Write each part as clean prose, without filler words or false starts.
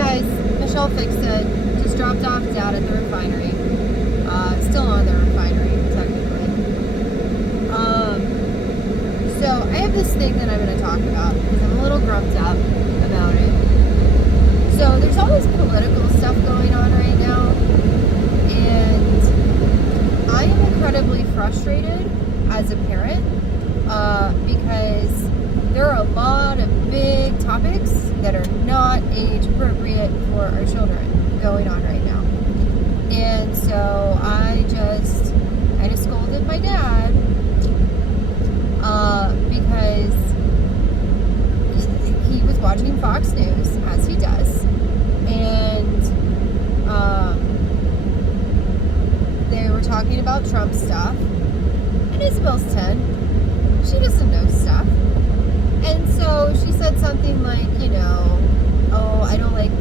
guys, Michelle Fixit just dropped off Dad at the refinery. Still on the refinery, technically. So I have this thing that I'm going to talk about because I'm a little grumped up about it. So there's all this political stuff going on right now, and I am incredibly frustrated as a parent because there are a lot of big topics that are not age appropriate for our children going on right now. And so I just kind of scolded my dad because he was watching Fox News, as he does, and they were talking about Trump stuff, and Isabel's 10. She doesn't know stuff. And so she said something like, oh, I don't like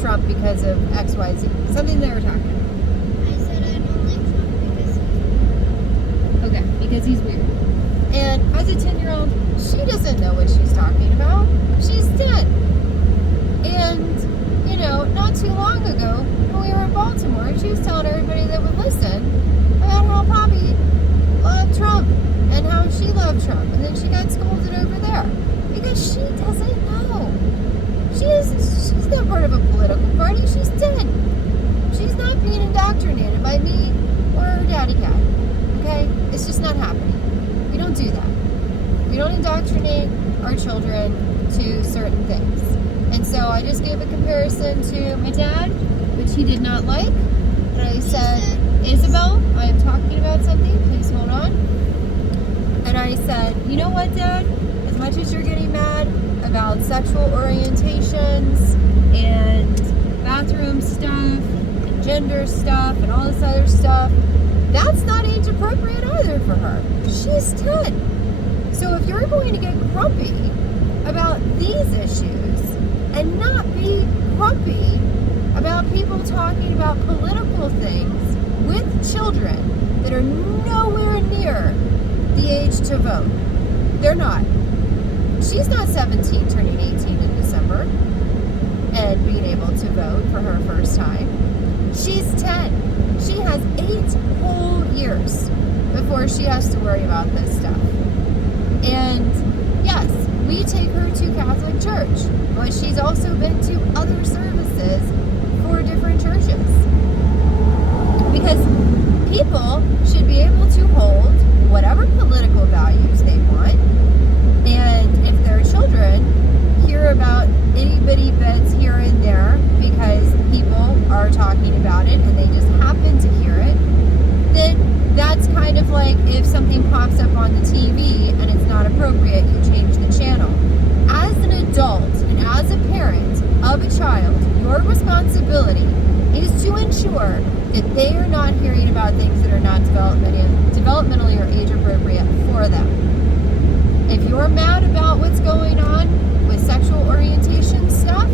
Trump because of XYZ. Something they were talking about. I said I don't like Trump because he's weird. Okay, because he's weird. And as a 10-year-old, she doesn't know what she's talking about. She's 10. And, not too long ago, when we were in Baltimore, she was telling everybody that would listen about how Poppy loved Trump and how she loved Trump. And then she got scolded over there because she doesn't know. She's not part of a political party. She's 10. She's not being indoctrinated by me or her daddy cat. Okay? It's just not happening. We don't do that. We don't indoctrinate our children to certain things. And so I just gave a comparison to my dad, which he did not like. And I said, Isabel, I am talking about something. Please hold on. And I said, you know what, Dad? As much as you're getting mad about sexual orientations and bathroom stuff and gender stuff and all this other stuff, that's not age appropriate either for her. She's 10. So if you're going to get grumpy about these issues and not be grumpy about people talking about political things with children that are nowhere near the age to vote, they're not. She's not 17 turning 18 in December and being able to vote for her first time. She's 10. She has 8 whole years before she has to worry about this stuff. And yes, we take her to Catholic Church, but she's also been to other services for different churches. Because people should be able to hold whatever political values they want, and if their children hear about itty-bitty bits here and there because people are talking about it and they just happen to hear it, then that's kind of like if something pops up on the TV and it's not appropriate, you change the channel. As an adult and as a parent of a child, your responsibility is to ensure that they are not hearing about things that are not developmentally or age appropriate for them. If you're mad about what's going on with sexual orientation stuff,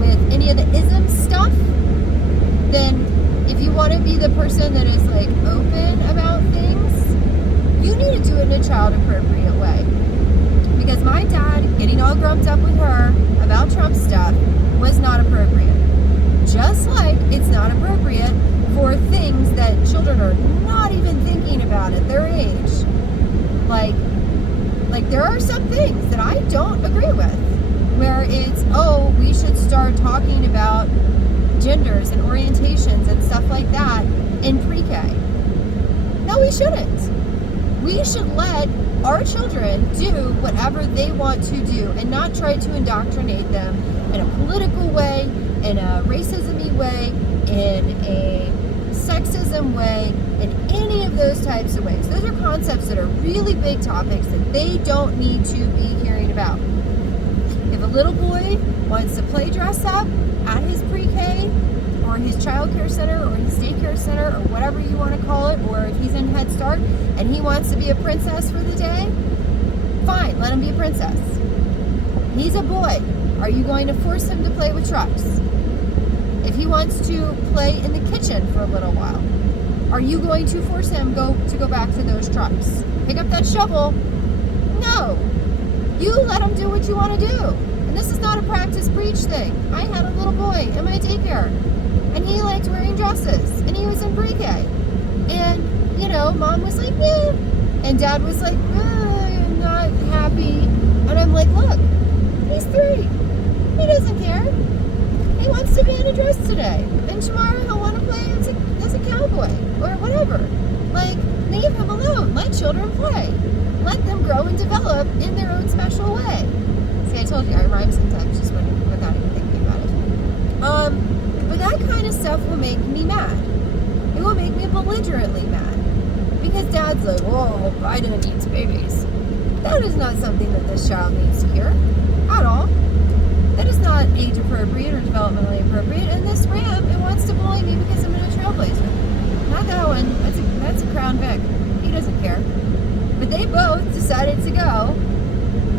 with any of the ism stuff, then if you want to be the person that is like open about things, you need to do it in a child appropriate way. Because my dad getting all grumped up with her about Trump stuff was not appropriate. Just like it's not appropriate for things that children are not even thinking about at their age. Like there are some things that I don't agree with, where it's, oh, we should start talking about genders and orientations and stuff like that in pre-K. No, we shouldn't. We should let our children do whatever they want to do and not try to indoctrinate them in a political way, in a racism-y way, in a sexism way, in any of those types of ways. Those are concepts that are really big topics that they don't need to be hearing about. If a little boy wants to play dress up at his pre-K or his child care center or his daycare center or whatever you want to call it, or if he's in Head Start and he wants to be a princess for the day, fine, let him be a princess. He's a boy. Are you going to force him to play with trucks? If he wants to play in the kitchen for a little while, are you going to force him to go back to those trucks? Pick up that shovel? No. You let him do what you want to do. And this is not a practice preach thing. I had a little boy in my daycare, and he liked wearing dresses, and he was in pre-K. And, you know, mom was like, yeah. And dad was like, I'm not happy. And I'm like, look, he's 3. He doesn't care. He wants to be in a dress today. And tomorrow he'll want to play as a cowboy or whatever. Like, leave him alone. Let children play. Let them grow and develop in their own special way. See, I told you, I rhyme sometimes just without even thinking about it. But that kind of stuff will make me mad. It will make me belligerently mad. Because dad's like, whoa, Biden eats babies. That is not something that this child needs to hear. At all. That is not age appropriate or developmentally appropriate. And this Ram, it wants to bully me because I'm in a Trailblazer. Not that one. That's a Crown Vic. He doesn't care. But they both decided to go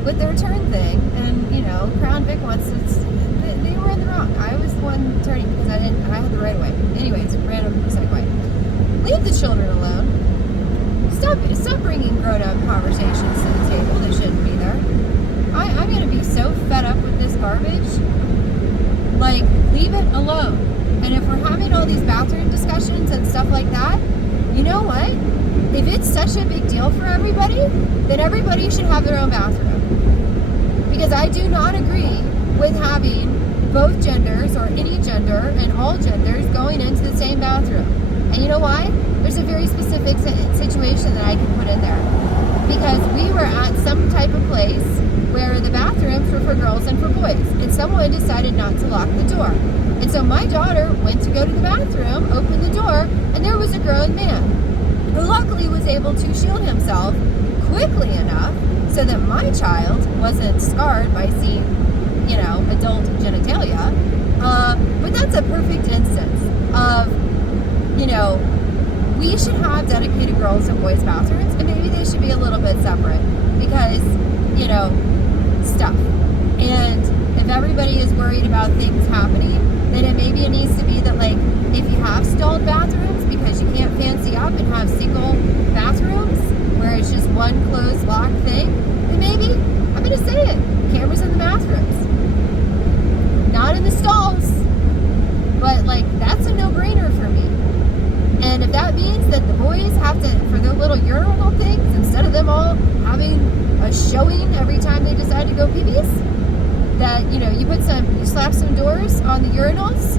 with their turn thing. And, you know, Crown Vic wants to... They were in the wrong. I was the one turning because I had the right of way. Anyways, random segue. Leave the children alone. Stop bringing grown-up conversations to the table that shouldn't be there. I'm going to be so fed up with this garbage. Like, leave it alone. And if we're having all these bathroom discussions and stuff like that, you know what? If it's such a big deal for everybody, then everybody should have their own bathroom. Because I do not agree with having both genders or any gender and all genders going into the same bathroom. And you know why? There's a very specific situation that I can put in there. Because we were at some type of place where the bathrooms were for girls and for boys. And someone decided not to lock the door. And so my daughter went to go to the bathroom, opened the door, and there was a grown man who luckily was able to shield himself quickly enough so that my child wasn't scarred by seeing, you know, adult genitalia. But that's a perfect instance of, you know, we should have dedicated girls and boys bathrooms, and maybe they should be a little bit separate because, you know, stuff. And if everybody is worried about things happening, then it needs to be that, like, if you have stalled bathrooms because you can't fancy up and have single bathrooms where it's just one closed locked thing, then maybe, I'm going to say it, cameras in the bathrooms. Not in the stalls, but, like, that's a no-brainer for me. And if that means that the boys have to, for their little urinal things, instead of them all having a showing every time they decide to go pee-pees, that, you know, you slap some doors on the urinals,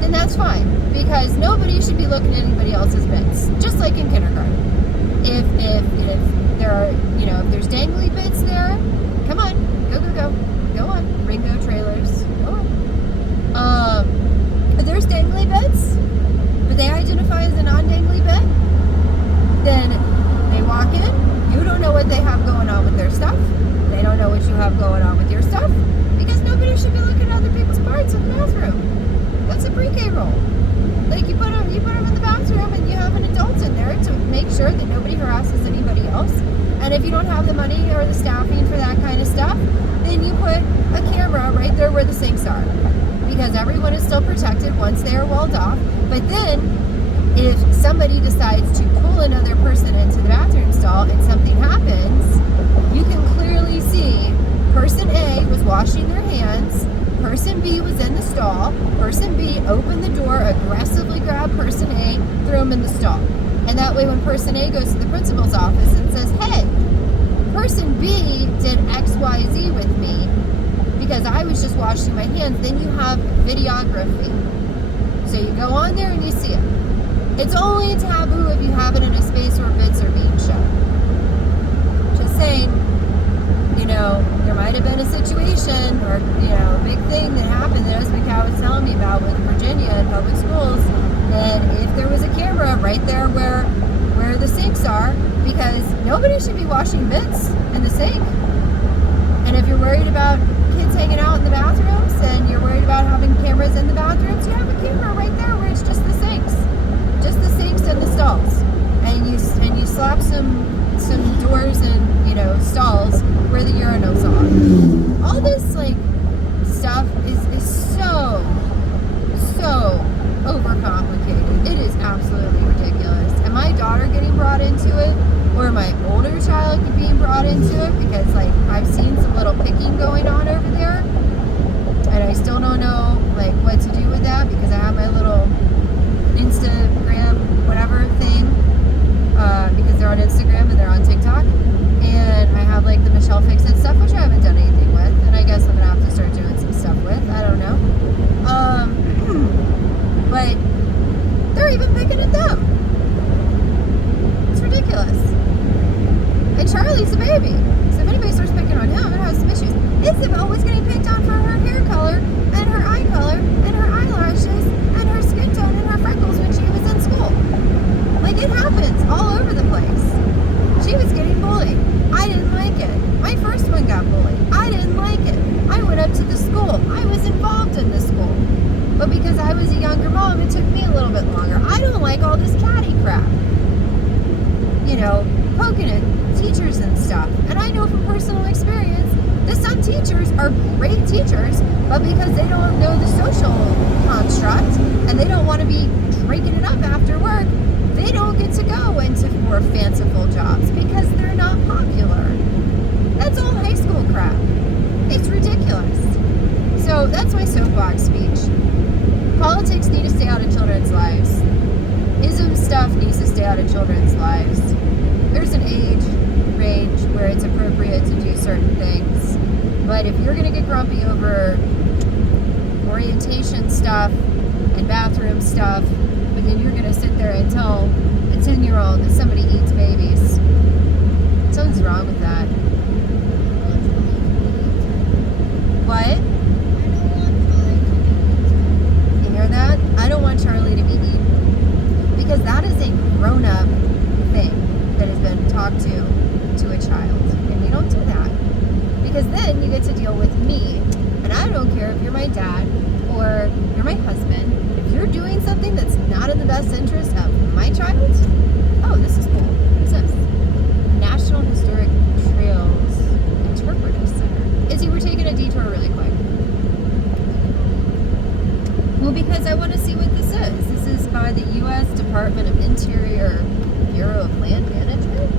then that's fine. Because nobody should be looking at anybody else's bits. Just like in kindergarten. If there are, you know, if there's dangly bits there, come on, go on, Ringo trailers, go on. If there's dangly bits, but they identify as a non-dangly bit, then they walk in, you don't know what they have going on with their stuff, they don't know what you have going on with your stuff, because nobody should be looking at other people's parts in the bathroom. That's a pre-K rule. Like, you put them in the bathroom and you have an adult in there to make sure that nobody harasses anybody else. And if you don't have the money or the staffing for that kind of stuff, then you put a camera right there where the sinks are. Because everyone is still protected once they are walled off. But then, if somebody decides to pull another person into the bathroom stall and something happens, you can clearly see person A was washing their hands, person B was in the stall, person B opened the door, aggressively grabbed person A, threw him in the stall. And that way when person A goes to the principal's office and says, hey, person B did XYZ with me because I was just washing my hands, then you have videography. So you go on there and you see it. It's only taboo if you have it in a space where bits are being shown. Just saying, you know, there might have been a situation or, you know, a big thing that happened that Esme Cow was telling me about with Virginia and public schools, that if there was a camera right there where the sinks are, because nobody should be washing bits in the sink. And if you're worried about kids hanging out in the bathrooms and you're worried about having cameras in the bathrooms, you have a camera right there where it's just the sinks. Just the sinks and the stalls. And you slap some doors and, you know, stalls where the urinals are. All this, like, stuff is so overcomplicated. It is absolutely ridiculous. And my daughter getting brought into it, or my older child being brought into it, because, like, I've seen some little picking going on over there, and I I still don't know like what to do with that because I have my little Instagram whatever thing because they're on Instagram and they're on TikTok, and I have like the Michelle Fix It stuff, which I haven't done anything with, and I guess I'm gonna have to start doing some stuff with. I don't know. But they're even picking at them. It's ridiculous. And Charlie's a baby, so if anybody starts picking on him, it has some issues. Isabel was getting picked on for her hair color and her eye color and her eyelashes and her skin tone and her freckles when she was in school. Like, it happens all over the place. She was getting bullied. I didn't like it. My first one got bullied. I didn't like it. I went up to the school. I was involved in the school. But because I was a younger mom, it took me a little bit longer. I don't like all this catty crap. You know, poking at teachers and stuff. And I know from personal experience that some teachers are great teachers, but because they don't know the social construct and they don't want to be drinking it up after work, they don't get to go into more fanciful jobs because they're not popular. That's all high school crap. It's ridiculous. So that's my soapbox speech. Politics need to stay out of children's lives. Ism stuff needs to stay out of children's lives. There's an age range where it's appropriate to do certain things. But if you're going to get grumpy over orientation stuff and bathroom stuff, but then you're going to sit there and tell a 10-year-old that somebody eats babies, something's wrong with that. What? You hear that? I don't want Charlie to be eaten. Because that is a grown-up thing that has been talked to a child. And we don't do that. Because then you get to deal with me. And I don't care if you're my dad or you're my husband. If you're doing something that's not in the best interest of my child, oh, this is cool. What is this? National Historic Trails Interpretive Center. Izzy, we're taking a detour really quick. Well, because I want to see what this is. This is by the U.S. Department of Interior, Bureau of Land Management.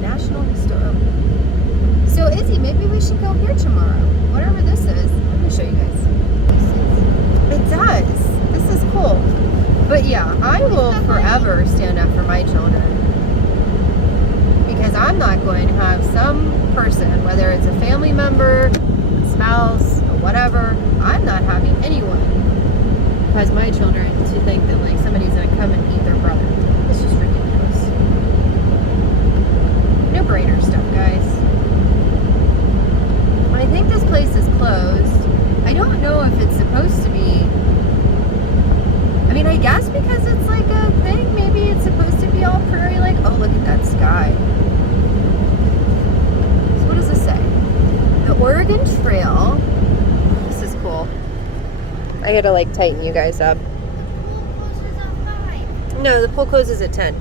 National Historic. So, Izzy, maybe we should go here tomorrow. Whatever this is. Let me show you guys. It does. This is cool. But yeah, I will forever stand up for my children. Because I'm not going to have some person, whether it's a family member, spouse, or whatever, I'm not having anyone who has my children to think that like somebody's going to come and eat their brother. It's just ridiculous. No-brainer stuff, guys. I think this place is closed. I don't know if it's supposed to be. I mean, I guess because it's like a thing, maybe it's supposed to be all prairie like, oh, look at that sky. So what does this say? The Oregon Trail. This is cool. I gotta like tighten you guys up. No, the pool closes at 10.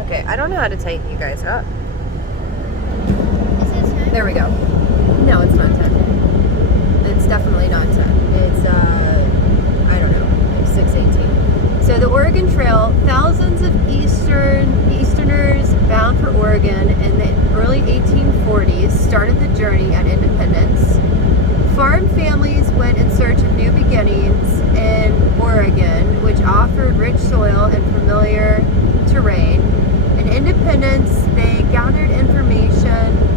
Okay, I don't know how to tighten you guys up. There we go. No, it's not 10. It's definitely not 10. It's, I don't know, like 6:18. So the Oregon Trail, thousands of Easterners bound for Oregon in the early 1840s started the journey at independence. Farm families went in search of new beginnings in Oregon, which offered rich soil and familiar terrain. In independence, they gathered information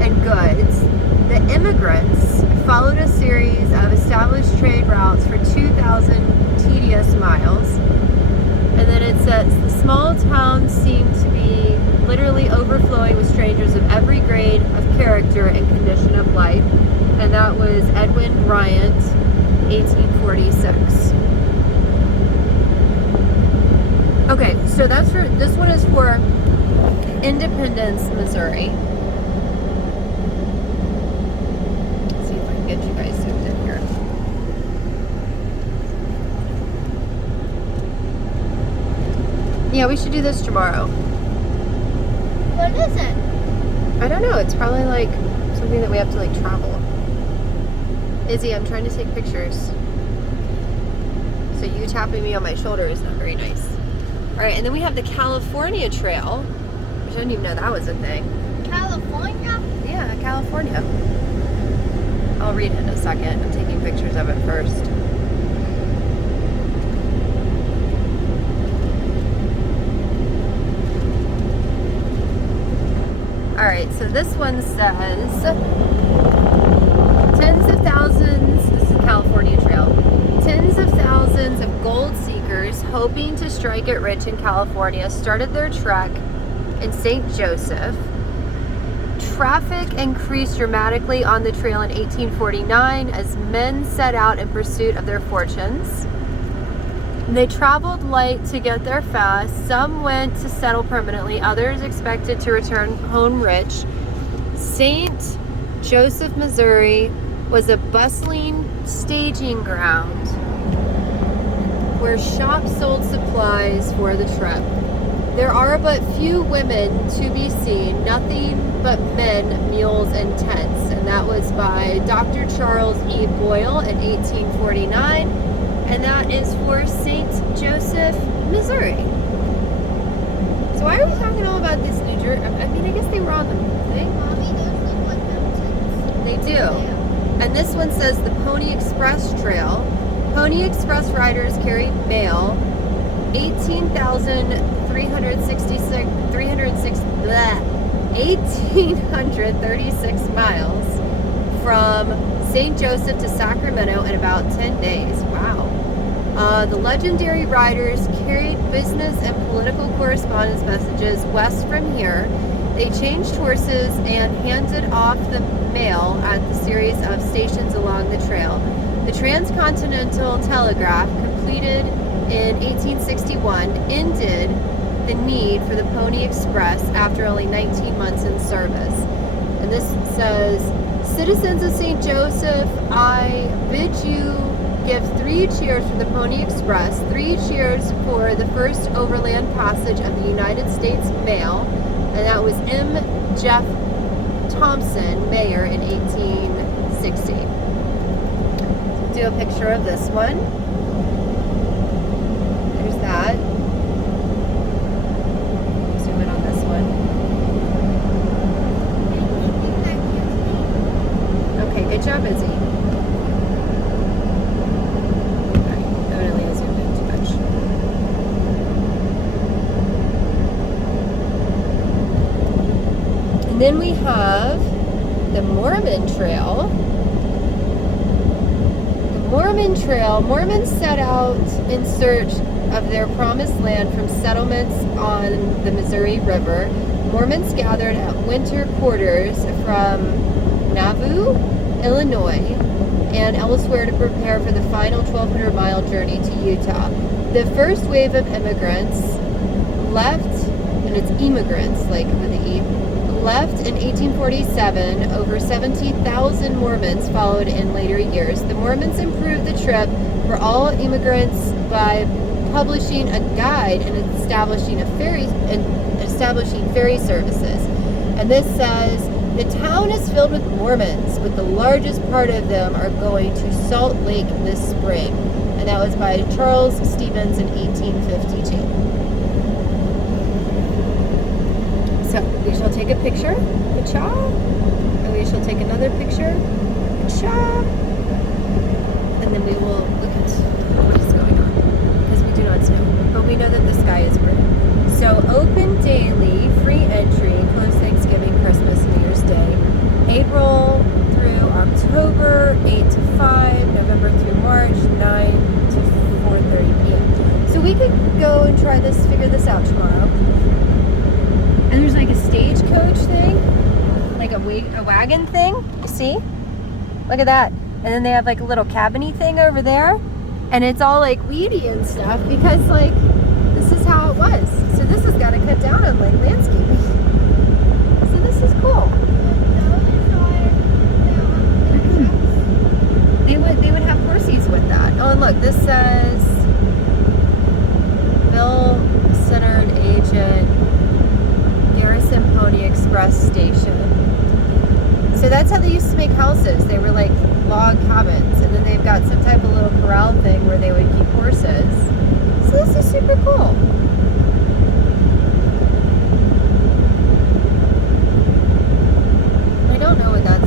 and goods. The immigrants followed a series of established trade routes for 2,000 tedious miles. And then it says, the small town seemed to be literally overflowing with strangers of every grade of character and condition of life. And that was Edwin Bryant, 1846. Okay, so that's for, this one is for Independence, Missouri. Get you guys zoomed in here. Yeah, we should do this tomorrow. What is it? I don't know. It's probably like something that we have to like travel. Izzy, I'm trying to take pictures. So you tapping me on my shoulder is not very nice. All right, and then we have the California Trail, which I didn't even know that was a thing. California? Yeah, California. California. I'll read it in a second. I'm taking pictures of it first. All right, so this one says tens of thousands, this is California Trail, tens of thousands of gold seekers hoping to strike it rich in California started their trek in St. Joseph. Traffic increased dramatically on the trail in 1849 as men set out in pursuit of their fortunes. They traveled light to get there fast. Some went to settle permanently. Others expected to return home rich. St. Joseph, Missouri was a bustling staging ground where shops sold supplies for the trip. There are but few women to be seen, nothing but men, mules, and tents. And that was by Dr. Charles E. Boyle in 1849. And that is for St. Joseph, Missouri. So why are we talking all about this New Jersey? I mean, I guess they were on the thing. Mommy, those look like mountains. They do. Yeah. And this one says the Pony Express Trail. Pony Express riders carried mail 1,836 miles from St. Joseph to Sacramento in about 10 days. Wow. The legendary riders carried business and political correspondence messages west from here. They changed horses and handed off the mail at the series of stations along the trail. The Transcontinental Telegraph, completed in 1861, ended the need for the Pony Express after only 19 months in service. And this says, citizens of St. Joseph, I bid you give 3 cheers for the Pony Express, 3 cheers for the first overland passage of the United States Mail, and that was M. Jeff Thompson, mayor in 1860. Do a picture of this one. There's that. Zoom in on this one. Okay, good job, Izzy. Evidently I zoomed in too much. And then we have the Mormon Trail. Mormon Trail. Mormons set out in search of their promised land from settlements on the Missouri River. Mormons gathered at winter quarters from Nauvoo, Illinois, and elsewhere to prepare for the final 1,200-mile journey to Utah. The first wave of immigrants left, and it's immigrants, like with the E, left in 1847. Over 70,000 Mormons followed in later years. The Mormons improved the trip for all immigrants by publishing a guide and establishing ferry services. And this says, the town is filled with Mormons, but the largest part of them are going to Salt Lake this spring. And that was by Charles Stevens in 1852. So we shall take a picture, cha, and we shall take another picture, cha, and then we will look at what is going on, because we do not know, but we know that the sky is blue. So open daily, free entry, closed Thanksgiving, Christmas, New Year's Day, April through October, 8 to 5, November through March, 9 to 4:30 p.m. So we could go and try this, figure this out tomorrow. And there's like a stagecoach thing, like a wagon thing, you see? Look at that. And then they have like a little cabiny thing over there. And it's all like weedy and stuff because like, this is how it was. So this has got to cut down on like landscaping. So this is cool. They would have horses with that. Oh, and look, this says Bill-centered agent, Garrison Pony Express Station. So that's how they used to make houses. They were like log cabins, and then they've got some type of little corral thing where they would keep horses. So this is super cool. I don't know what that's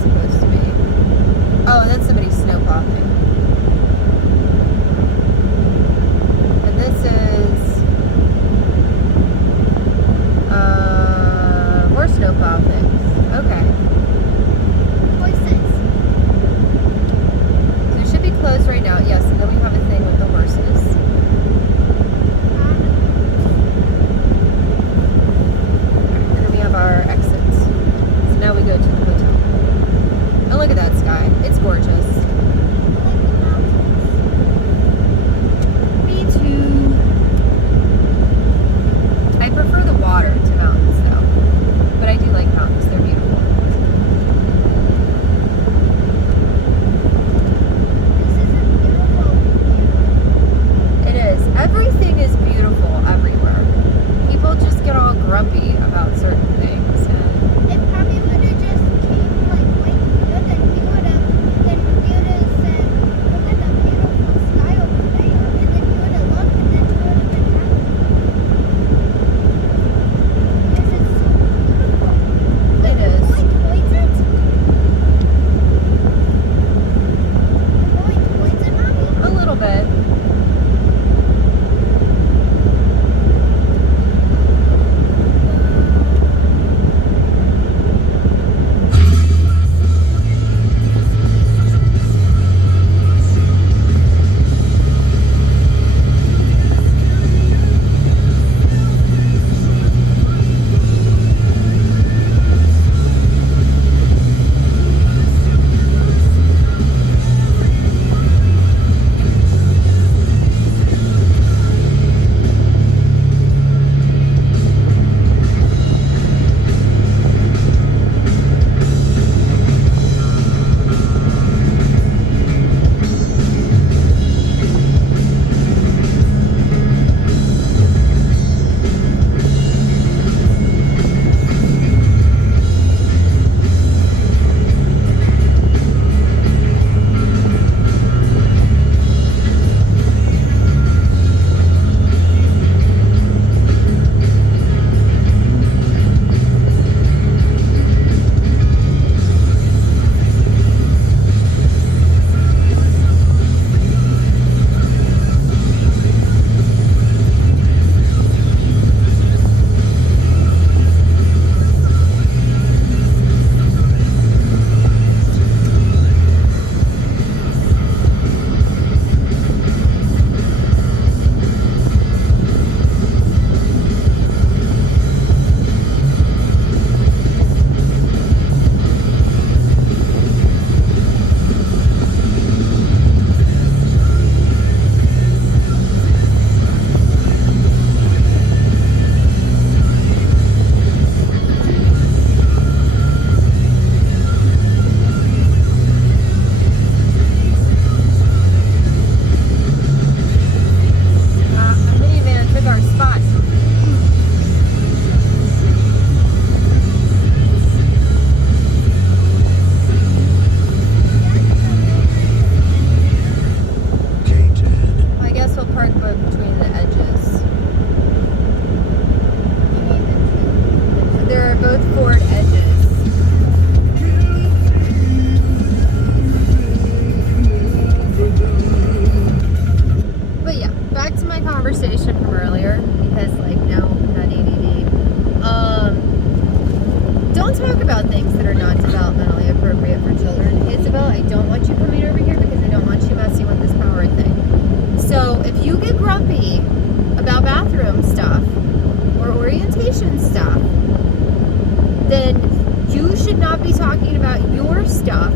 stuff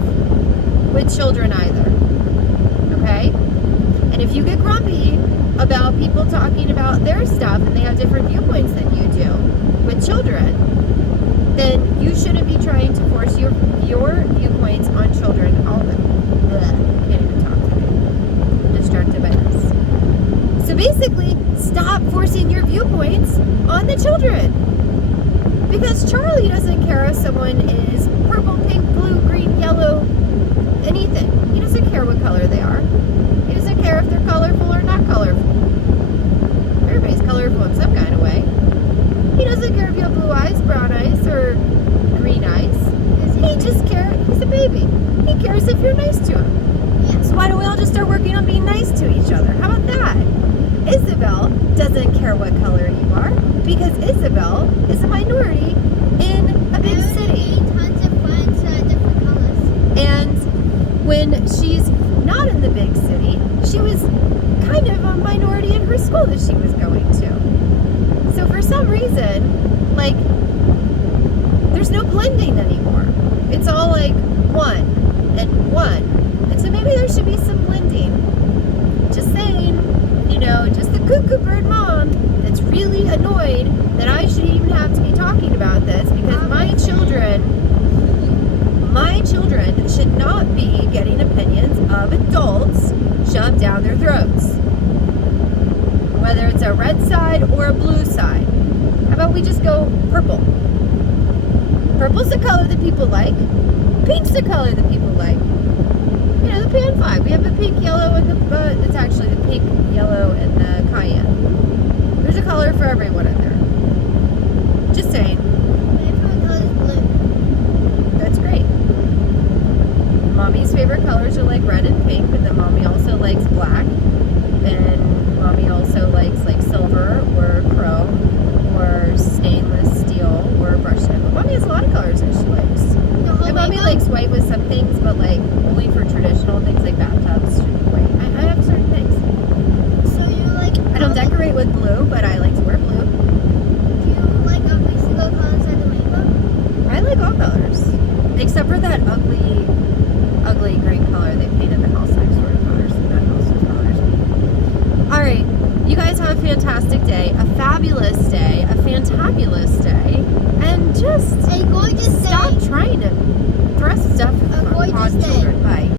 with children either. Okay? And if you get grumpy about people talking about their stuff and they have different viewpoints than you do with children, then you shouldn't be trying to force your viewpoints on children. Can't even talk today. I'm distracted by this. So basically, stop forcing your viewpoints on the children. Because Charlie doesn't care if someone is purple, pink, blue, green, yellow, anything. He doesn't care what color they are. He doesn't care if they're colorful or not colorful. Everybody's colorful in some kind of way. He doesn't care if you have blue eyes, brown eyes, or green eyes. He just cares. He's a baby. He cares if you're nice to him. Yeah. So why don't we all just start working on being nice to each other? How about that? Isabel doesn't care what color you are because Isabel is a minority in a big city. Tons of friends different colors. And when she's not in the big city, she was kind of a minority in her school that she was going to. So for some reason, like, there's no blending anymore. It's all like one and one. And so maybe there should be some blending. Just saying, just the cuckoo bird mom that's really annoyed that I should even have to be talking about this because my children should not be getting opinions of adults shoved down their throats. Whether it's a red side or a blue side. How about we just go purple? Purple's the color that people like. Pink's the color that people like. The Pan 5. We have the pink, yellow, and it's actually the pink, yellow, and the cayenne. There's a color for everyone in there. Just saying. My favorite color is blue. That's great. Mommy's favorite colors are like red and pink, but then Mommy also likes black. And Mommy also likes like silver or chrome or stainless steel or brushed nickel. Mommy has a lot of colors that she likes. And Mommy likes white with some things, but like only for traditional things like bathtubs should be white. I have certain things. So you like? I don't decorate with blue, but I like to wear blue. Do you like every single color inside the rainbow? I like all colors, except for that ugly green color they painted the house next door to colors. That house is colors. All right, you guys have a fantastic day, a fabulous day, a fantabulous day, and just A gorgeous stop day. trying to thrust stuff A gorgeous on day. children. Bye.